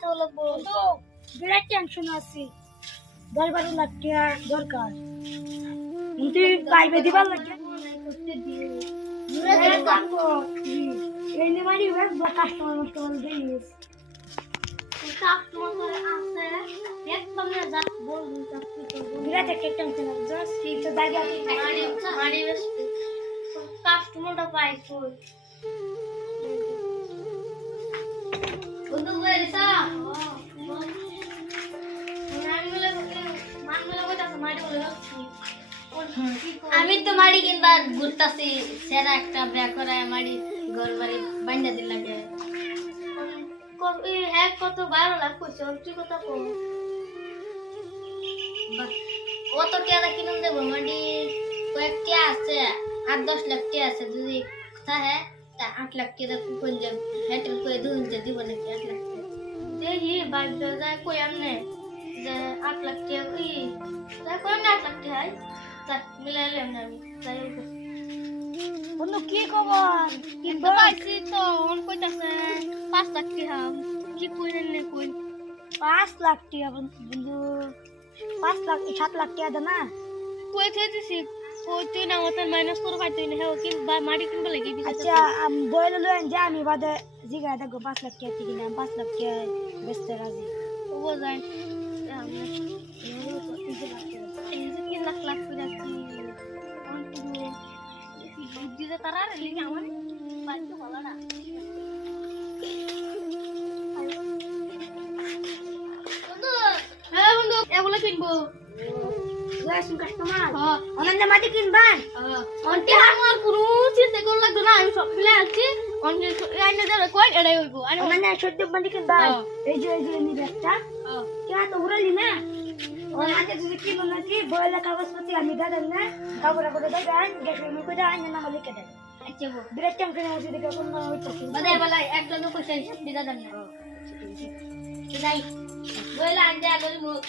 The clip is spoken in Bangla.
তো লাগবো তো বিরাট টেনশন আছে। দশ বারো লাখ টাকা দরকার। তুই পাইবে দিবার লাগে এই নিয়ে মারি কাস্টমার মাস্টমার দিয়ে কাস্টমার আছে। একদম না যা বলবি বিরাট একটা টেনশন আছে জাস্ট ঠিক তো দাঁড়িয়ে মারি মারি কাস্টমারটা পাই কই আমি তো মাড়ি কিনবার ঘুরতাছি সেরা একটা ব্যাগ করায় মাড়ি ঘর বাড়ি বান্ধা দিন লাগে হ্যাঁ কত বারো লাখ কইছে তুই কত কম কত টাকা কিনুন দেবো মাড়ি কয়েকটি আছে আট দশ লাখ টাকা আছে যদি থাকে তা আট লাখ টাকা কোন যে হ্যাটেল করে দুই যে দিব নাকি আট লাখ টাকা দেখি বাড়িতে যায় কই আমনে মিলাইলাম না আমি যাই বন্ধু কি খবর? কি পাইছি তো অন কইতাছে পাঁচ লাখ টাকা কি কইলেন না কই? পাঁচ লাখ টাকা বন্ধু পাঁচ লাখ সাত লাখ টাকা দে না কই দিছি? কই তুই না মতন মাইনাস করে পাই তুই না হ্যাঁ কি বা মাটি কিনবে লাগি আচ্ছা আমি বইলে লই যে আমি বাদে জিগা দেখো পাঁচ লাখ টাকা থেকে না পাঁচ লাখ টাকা বেচতে রাজি ও যাই। তারা লিখে আমার বাড়িতে ভালো না হ্যাঁ এগুলো কিনবো হ্যাঁ অনন্য মাটি কিনবান অন্টি আমার কোনো চিন্তা করে লাগবে না আমি সব মিলে আছি আরে হ্যাঁ। এই যে এই যে একটা কেন তো উড়ালি না আগে যদি কিনো নাকি বইলে কাগজপত্র আমি দাদান না কাপড় করে দেবেন গ্যাসের মুখে আইনের নাম লিখে দেন। আচ্ছা বো বিরাট টেনশন আছে দেখে কোনো হইতেছে বাদে বলা এক লগে পয়সা হিসাব দিদা না। যাই বইলা আনতে আগলি মুখ